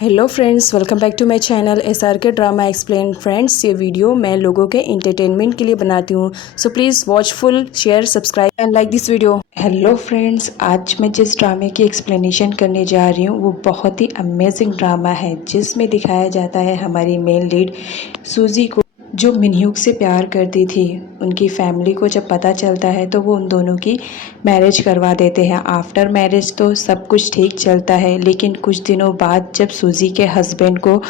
Hello friends, welcome back to my channel SRK drama explain. Friends, ये video मैं लोगों के इंटरटेनमेंट के लिए बनाती हूँ, so please watch full, share, subscribe and like this video. Hello friends, आज मैं जिस ड्रामे की एक्सप्लेनेशन करने जा रही हूँ वो बहुत ही अमेजिंग ड्रामा है, जिसमें दिखाया जाता है हमारी मेन लीड सूजी को, जो मिनह्यूक से प्यार करती थी। उनकी फैमिली को जब पता चलता है तो वो उन दोनों की मैरिज करवा देते हैं। आफ्टर मैरिज तो सब कुछ ठीक चलता है, लेकिन कुछ दिनों बाद जब सूजी के हस्बैंड को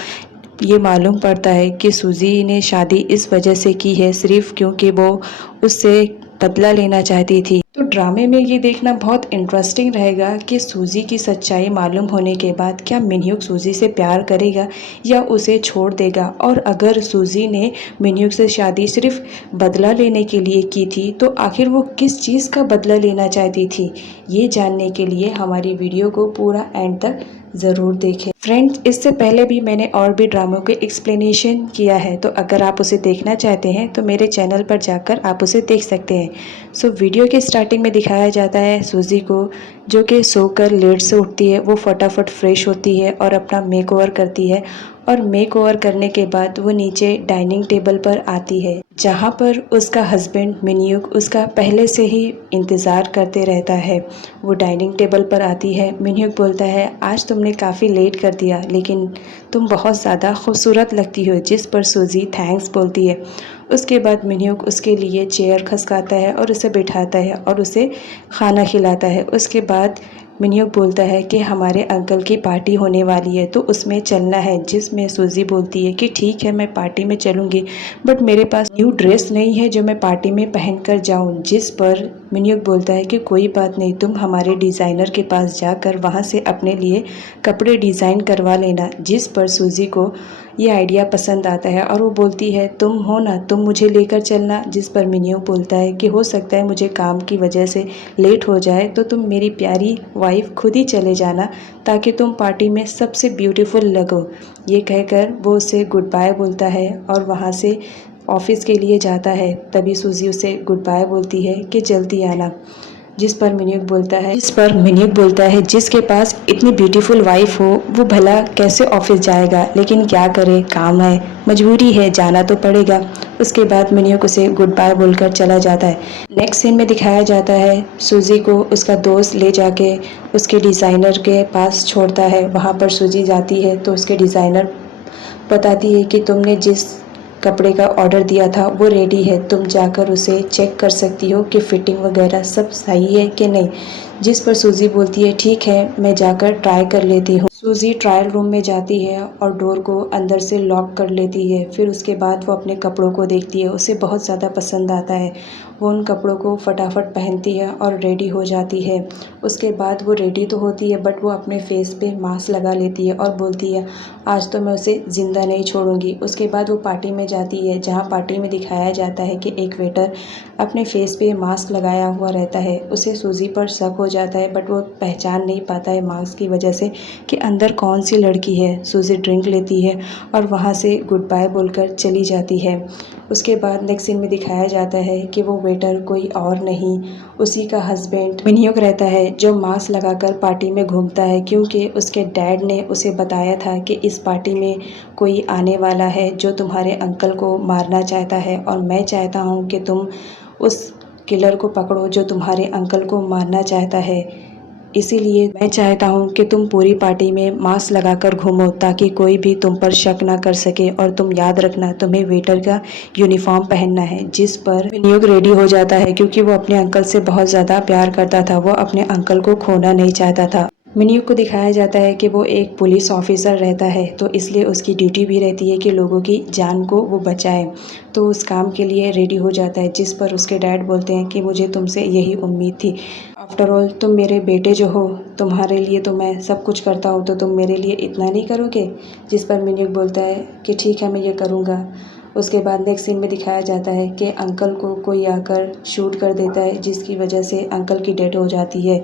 ये मालूम पड़ता है कि सूजी ने शादी इस वजह से की है सिर्फ क्योंकि वो उससे बदला लेना चाहती थी। तो ड्रामे में ये देखना बहुत इंटरेस्टिंग रहेगा कि सूजी की सच्चाई मालूम होने के बाद क्या मिनह्यूक सूजी से प्यार करेगा या उसे छोड़ देगा, और अगर सूजी ने मिनह्यूक से शादी सिर्फ बदला लेने के लिए की थी तो आखिर वो किस चीज़ का बदला लेना चाहती थी। ये जानने के लिए हमारी वीडियो को पूरा एंड तक ज़रूर देखें। फ्रेंड्स, इससे पहले भी मैंने और भी ड्रामों के एक्सप्लेनेशन किया है, तो अगर आप उसे देखना चाहते हैं तो मेरे चैनल पर जाकर आप उसे देख सकते हैं। सो वीडियो के स्टार्टिंग में दिखाया जाता है सूजी को, जो कि सोकर लेट से उठती है। वो फटाफट फ्रेश होती है और अपना मेकओवर करती है, और मेकओवर करने के बाद वो नीचे डाइनिंग टेबल पर आती है, जहाँ पर उसका हस्बैंड मिनह्यूक उसका पहले से ही इंतज़ार करते रहता है। वो डाइनिंग टेबल पर आती है। मिनह्यूक बोलता है, आज तुमने काफ़ी लेट कर दिया, लेकिन तुम बहुत ज़्यादा खूबसूरत लगती हो, जिस पर सूजी थैंक्स बोलती है। उसके बाद मिनह्यूक उसके लिए चेयर खसकाता है और उसे बिठाता है और उसे खाना खिलाता है। उसके बाद मिनह्यूक बोलता है कि हमारे अंकल की पार्टी होने वाली है तो उसमें चलना है, जिसमें सूजी बोलती है कि ठीक है, मैं पार्टी में चलूँगी, बट मेरे पास न्यू ड्रेस नहीं है जो मैं पार्टी में पहन कर जाऊँ। जिस पर मिनह्यूक बोलता है कि कोई बात नहीं, तुम हमारे डिज़ाइनर के पास जाकर वहाँ से अपने लिए कपड़े डिज़ाइन करवा लेना। जिस पर सूजी को ये आइडिया पसंद आता है और वो बोलती है, तुम हो ना, तुम मुझे लेकर चलना। जिस पर मिनह्यूक बोलता है कि हो सकता है मुझे काम की वजह से लेट हो जाए, तो तुम मेरी प्यारी वाइफ खुद ही चले जाना, ताकि तुम पार्टी में सबसे ब्यूटीफुल लगो। ये कहकर वो उसे गुड बाय बोलता है और वहाँ से ऑफिस के लिए जाता है। तभी सूजी उसे गुड बाय बोलती है कि जल्दी आना। जिस पर मिनह्यूक बोलता है जिसके पास इतनी ब्यूटीफुल वाइफ हो वो भला कैसे ऑफिस जाएगा, लेकिन क्या करे, काम है, मजबूरी है, जाना तो पड़ेगा। उसके बाद मिनह्यूक उसे गुड बाय बोलकर चला जाता है। नेक्स्ट सीन में दिखाया जाता है सूजी को उसका दोस्त ले जाके उसके डिज़ाइनर के पास छोड़ता है। वहाँ पर सूजी जाती है तो उसके डिज़ाइनर बताती है कि तुमने जिस कपड़े का ऑर्डर दिया था वो रेडी है, तुम जाकर उसे चेक कर सकती हो कि फ़िटिंग वगैरह सब सही है कि नहीं। जिस पर सूजी बोलती है, ठीक है, मैं जाकर ट्राई कर लेती हूँ। सूजी ट्रायल रूम में जाती है और डोर को अंदर से लॉक कर लेती है। फिर उसके बाद वो अपने कपड़ों को देखती है, उसे बहुत ज़्यादा पसंद आता है। वो उन कपड़ों को फटाफट पहनती है और रेडी हो जाती है। उसके बाद वो रेडी तो होती है, बट वो अपने फेस पे मास्क लगा लेती है और बोलती है, आज तो मैं उसे ज़िंदा नहीं छोड़ूंगी। उसके बाद वो पार्टी में जाती है, जहाँ पार्टी में दिखाया जाता है कि एक वेटर अपने फेस पे मास्क लगाया हुआ रहता है। उसे सूजी पर शक हो जाता है, बट वो पहचान नहीं पाता है मास्क की वजह से कि अंदर कौन सी लड़की है। सूजी ड्रिंक लेती है और वहाँ से गुड बाय बोलकर चली जाती है। उसके बाद नेक्स्ट सीन में दिखाया जाता है कि वो वेटर कोई और नहीं, उसी का हस्बैंड मिनह्यूक रहता है, जो मास्क लगाकर पार्टी में घूमता है, क्योंकि उसके डैड ने उसे बताया था कि इस पार्टी में कोई आने वाला है जो तुम्हारे अंकल को मारना चाहता है, और मैं चाहता हूँ कि तुम उस किलर को पकड़ो जो तुम्हारे अंकल को मारना चाहता है। इसीलिए मैं चाहता हूँ कि तुम पूरी पार्टी में मास्क लगाकर घूमो, ताकि कोई भी तुम पर शक ना कर सके, और तुम याद रखना, तुम्हें वेटर का यूनिफॉर्म पहनना है। जिस पर मिनह्यूक रेडी हो जाता है, क्योंकि वो अपने अंकल से बहुत ज़्यादा प्यार करता था, वो अपने अंकल को खोना नहीं चाहता था। मिनह्यूक को दिखाया जाता है कि वो एक पुलिस ऑफिसर रहता है, तो इसलिए उसकी ड्यूटी भी रहती है कि लोगों की जान को वो बचाए। तो उस काम के लिए रेडी हो जाता है। जिस पर उसके डैड बोलते हैं कि मुझे तुमसे यही उम्मीद थी, आफ्टर ऑल तुम मेरे बेटे जो हो, तुम्हारे लिए तो मैं सब कुछ करता हूँ, तो तुम मेरे लिए इतना नहीं करोगे। जिस पर मिनह्यूक बोलता है कि ठीक है, मैं ये करूँगा। उसके बाद नेक्स्ट सीन में दिखाया जाता है कि अंकल को कोई आकर शूट कर देता है, जिसकी वजह से अंकल की डेथ हो जाती है।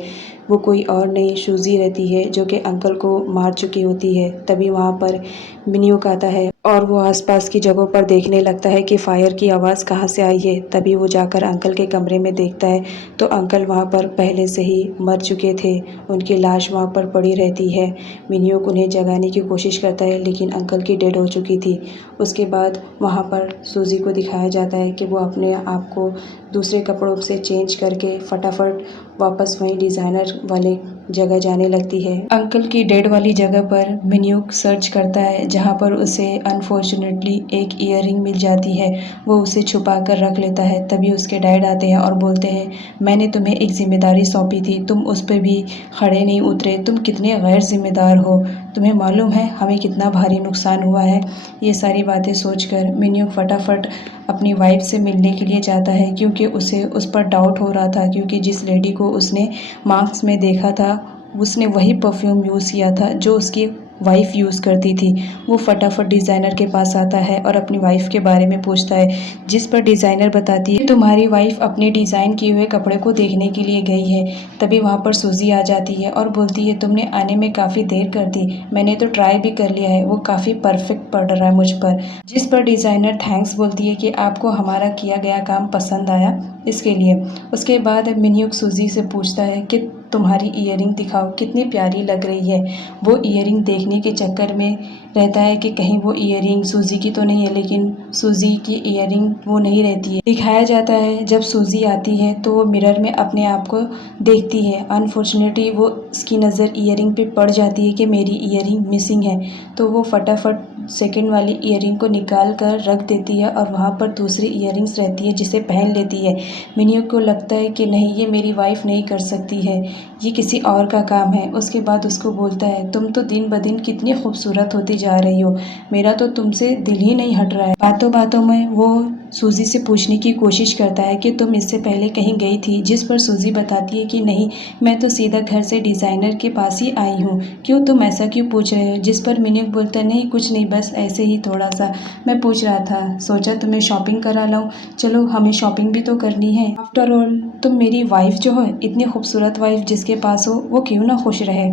वो कोई और नहीं सूजी रहती है जो कि अंकल को मार चुकी होती है। तभी वहाँ पर मिन्यूक आता है और वो आसपास की जगहों पर देखने लगता है कि फायर की आवाज़ कहाँ से आई है। तभी वो जाकर अंकल के कमरे में देखता है तो अंकल वहाँ पर पहले से ही मर चुके थे, उनकी लाश वहाँ पर पड़ी रहती है। मिन्यूक उन्हें जगाने की कोशिश करता है लेकिन अंकल की डेड हो चुकी थी। उसके बाद वहाँ पर सूजी को दिखाया जाता है कि वो अपने आप को दूसरे कपड़ों से चेंज करके फटाफट वापस वहीं डिज़ाइनर वाले जगह जाने लगती है। अंकल की डेड वाली जगह पर मिन्यूक सर्च करता है जहाँ पर उसे अनफॉर्चुनेटली एक ईयरिंग मिल जाती है। वो उसे छुपा कर रख लेता है। तभी उसके डैड आते हैं और बोलते हैं, मैंने तुम्हें एक जिम्मेदारी सौंपी थी, तुम उस पर भी खड़े नहीं उतरे, तुम कितने गैर जिम्मेदार हो, तुम्हें मालूम है हमें कितना भारी नुकसान हुआ है। ये सारी बातें सोचकर मिन्यूक फटाफट अपनी वाइफ से मिलने के लिए जाता है क्योंकि उसे उस पर डाउट हो रहा था, क्योंकि जिस लेडी को उसने मार्क्स में देखा था उसने वही परफ्यूम यूज़ किया था जो उसकी वाइफ यूज़ करती थी। वो फटाफट डिज़ाइनर के पास आता है और अपनी वाइफ के बारे में पूछता है, जिस पर डिज़ाइनर बताती है तुम्हारी वाइफ अपने डिज़ाइन किए हुए कपड़े को देखने के लिए गई है। तभी वहाँ पर सूजी आ जाती है और बोलती है, तुमने आने में काफ़ी देर कर दी, मैंने तो ट्राई भी कर लिया है, वो काफ़ी परफेक्ट पड़ रहा है मुझ पर। जिस पर डिज़ाइनर थैंक्स बोलती है कि आपको हमारा किया गया काम पसंद आया इसके लिए। उसके बाद मिन्यूक सूजी से पूछता है कि तुम्हारी ईयरिंग दिखाओ, कितनी प्यारी लग रही है। वो ईयरिंग देखने के चक्कर में रहता है कि कहीं वो ईयरिंग सूजी की तो नहीं है, लेकिन सूजी की ईयरिंग वो नहीं रहती है। दिखाया जाता है जब सूजी आती है तो वो मिरर में अपने आप को देखती है। अनफॉर्चुनेटली वो उसकी नज़र ईयरिंग पे पड़ जाती है कि मेरी ईयरिंग मिसिंग है। तो वो फटाफट सेकंड वाली ईयरिंग को निकाल कर रख देती है और वहाँ पर दूसरी ईयरिंग्स रहती है जिसे पहन लेती है। मिन्यूक को लगता है कि नहीं, ये मेरी वाइफ नहीं कर सकती है, ये किसी और का काम है। उसके बाद उसको बोलता है, तुम तो दिन ब दिन कितनी खूबसूरत होती जा रही हो, मेरा तो तुमसे दिल ही नहीं हट रहा है। बातों बातों में वो सूजी से पूछने की कोशिश करता है कि तुम इससे पहले कहीं गई थी, जिस पर सूजी बताती है कि नहीं, मैं तो सीधा घर से डिज़ाइनर के पास ही आई हूँ, क्यों तुम ऐसा क्यों पूछ रहे हो। जिस पर मिन्यूक बोलता है, नहीं कुछ नहीं, बस ऐसे ही थोड़ा सा मैं पूछ रहा था, सोचा तुम्हें शॉपिंग करा लाऊं, चलो हमें शॉपिंग भी तो करनी है। आफ्टर ऑल तुम मेरी वाइफ जो हो, इतनी खूबसूरत वाइफ जिसके पास हो, वो क्यों ना खुश रहे।